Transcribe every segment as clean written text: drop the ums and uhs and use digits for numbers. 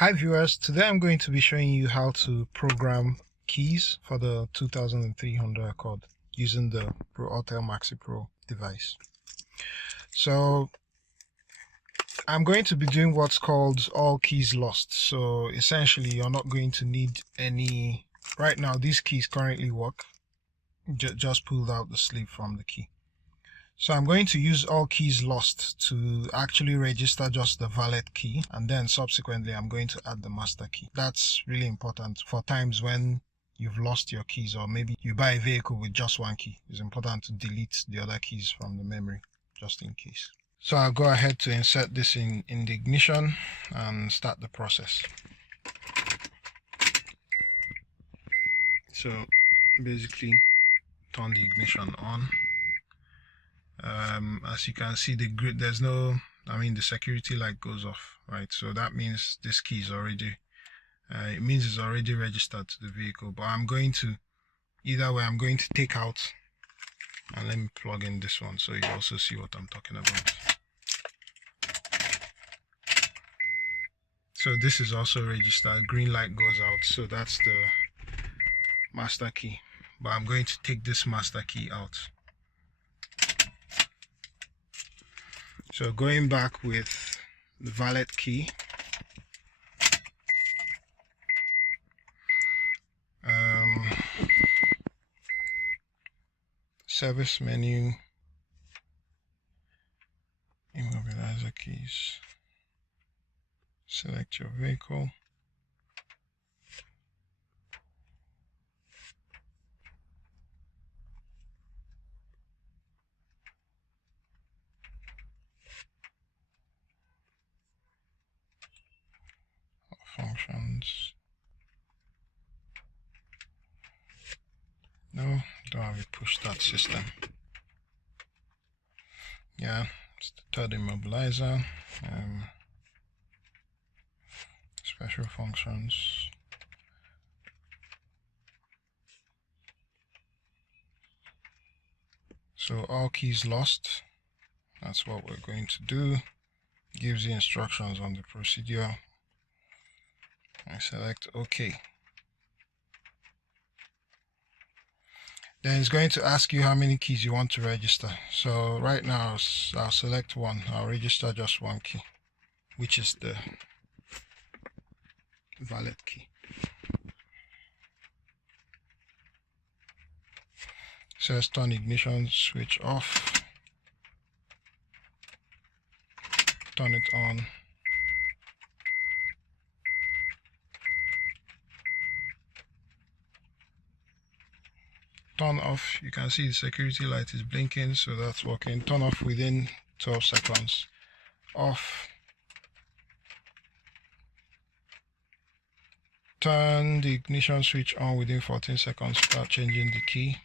Hi viewers, today I'm going to be showing you how to program keys for the 2003 Honda Accord using the Autel MaxiPRO device. So I'm going to be doing what's called all keys lost. So essentially you're not going to need any. Right now these keys currently work, just pulled out the sleeve from the key. So I'm going to use all keys lost to actually register just the valet key, and then subsequently I'm going to add the master key. That's really important for times when you've lost your keys, or maybe you buy a vehicle with just one key. It's important to delete the other keys from the memory just in case. So I'll go ahead to insert this in the ignition and start the process. So basically turn the ignition on. As you can see, the security light goes off, right? So that means this key is already it's already registered to the vehicle. But I'm going to take out, and let me plug in this one so you also see what I'm talking about. So this is also registered, green light goes out, so that's the master key. But I'm going to take this master key out. So going back with the valet key, service menu, immobilizer keys, select your vehicle, functions. No, don't have a push start system. Yeah, it's the third immobilizer. Special functions. So all keys lost. That's what we're going to do. Gives you instructions on the procedure. I select OK. Then it's going to ask you how many keys you want to register. So right now I'll select one. I'll register just one key, which is the valet key. So let's turn ignition switch off, turn it on, turn off. You can see the security light is blinking, so that's working. Turn off within 12 seconds. Off. Turn the ignition switch on within 14 seconds without changing the key.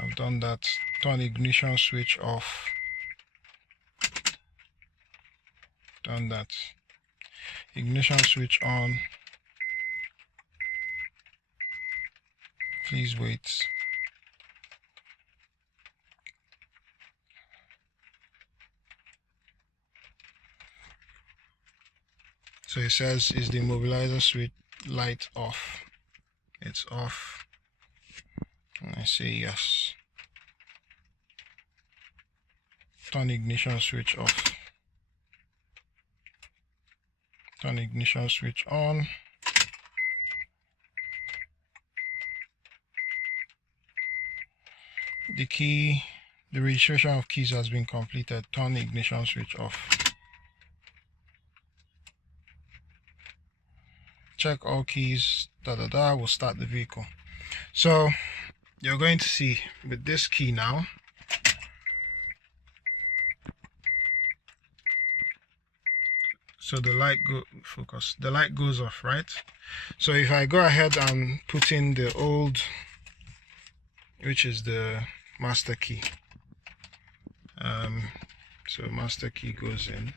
I've done that. Turn ignition switch off. Done that. Ignition switch on. Please wait. So it says, is the immobilizer switch light off? It's off. And I say yes. Turn ignition switch off. Turn ignition switch on. The registration of keys has been completed. Turn the ignition switch off. Check all keys, will start the vehicle. So you're going to see with this key now, so the light goes off, right? So if I go ahead and put in the old, which is the master key, so master key goes in,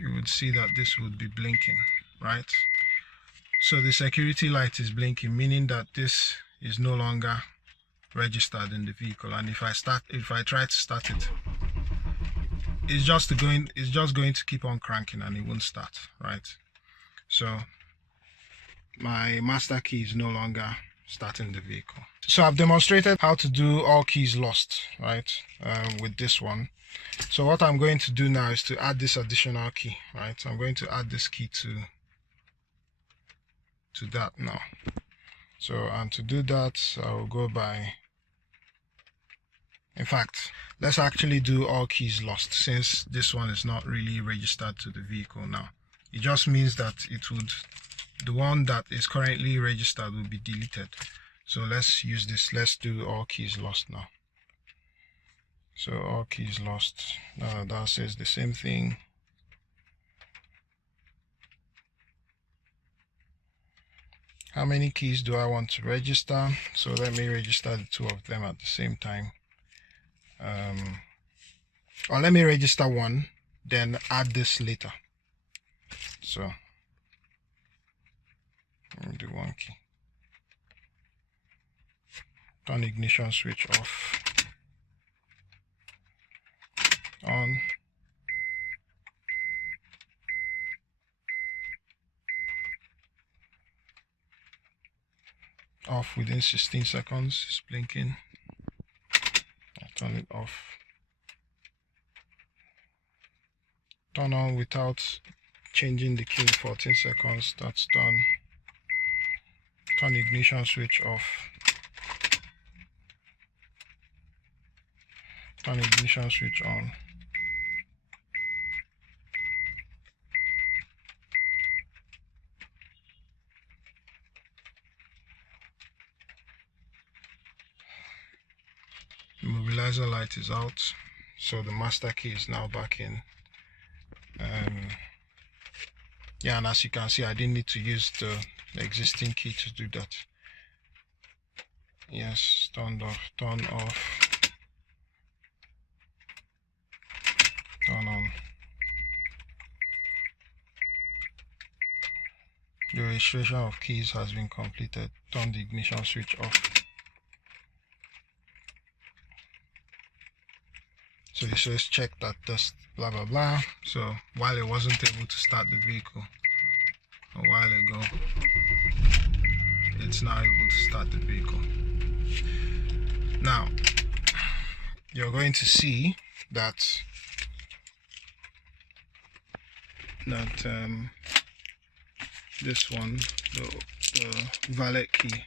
you would see that this would be blinking, right? So the security light is blinking, meaning that this is no longer registered in the vehicle. And if I try to start it, it's just going to keep on cranking and it won't start, right? So my master key is no longer starting the vehicle. So I've demonstrated how to do all keys lost, right, with this one. So what I'm going to do now is to add this additional key, right? I'm going to add this key to that now. So, and to do that, I'll go by, in fact, let's actually do all keys lost, since this one is not really registered to the vehicle now. It just means that the one that is currently registered will be deleted. So let's use this. Let's do all keys lost now. So all keys lost. That says the same thing. How many keys do I want to register? So let me register the two of them at the same time. Or let me register one, then add this later. So let me do one key. Turn ignition switch off. On. Off within 16 seconds. It's blinking. I'll turn it off. Turn on without changing the key in 14 seconds. That's done. Turn ignition switch off. Turn ignition switch on. Immobilizer light is out, so the master key is now back in. Yeah, and as you can see, I didn't need to use the existing key to do that. Yes, turned off, turn off, turn on. The registration of keys has been completed. Turn the ignition switch off. So it says check that test, blah blah blah. So while it wasn't able to start the vehicle a while ago, it's now able to start the vehicle. Now you're going to see that this one, the valet key.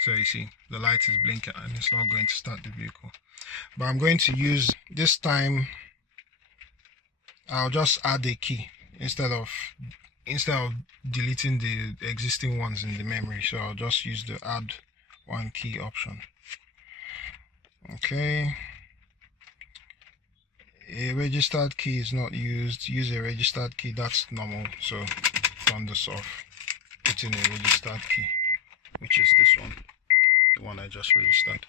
So you see the light is blinking and it's not going to start the vehicle. But I'm going to use, this time I'll just add a key instead of deleting the existing ones in the memory. So I'll just use the add one key option. Okay. A registered key is not used. Use a registered key. That's normal. So turn this off. Put in a registered key, which is this one, the one I just registered.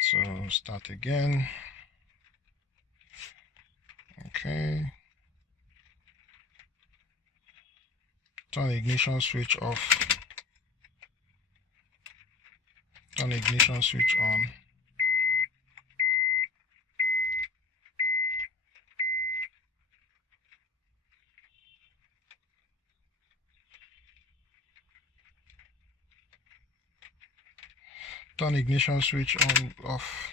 So start again. Okay. Turn ignition switch off. Turn ignition switch on. Turn ignition switch on, off.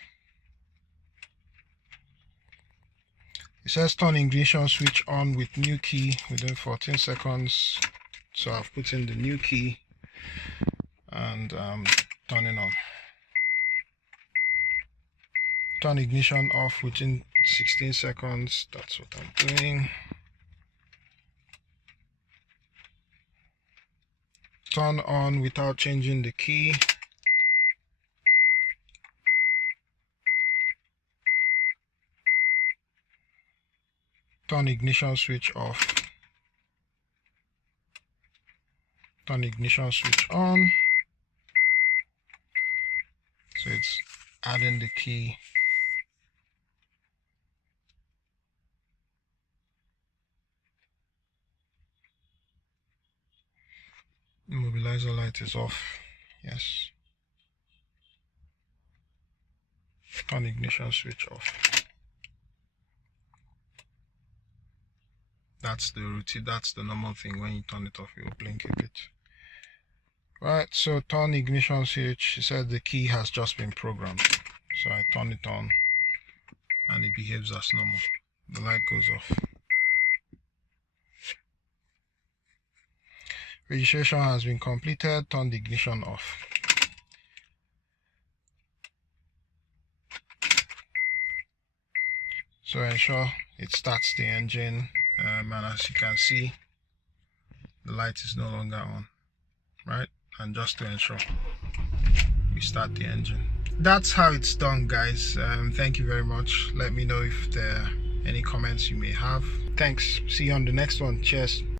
It says turn ignition switch on with new key within 14 seconds. So I've put in the new key and turning on. Turn ignition off within 16 seconds. That's what I'm doing. Turn on without changing the key. Turn ignition switch off. Turn ignition switch on. So it's adding the key. Immobilizer light is off. Yes. Turn ignition switch off. That's the routine, that's the normal thing. When you turn it off, it will blink a bit. Right, so turn ignition switch. It said the key has just been programmed. So I turn it on and it behaves as normal. The light goes off. Registration has been completed. Turn the ignition off. So ensure it starts the engine, and as you can see, the light is no longer on, right? And just to ensure, we start the engine. That's how it's done, guys. Thank you very much. Let me know if there are any comments you may have. Thanks. See you on the next one. Cheers.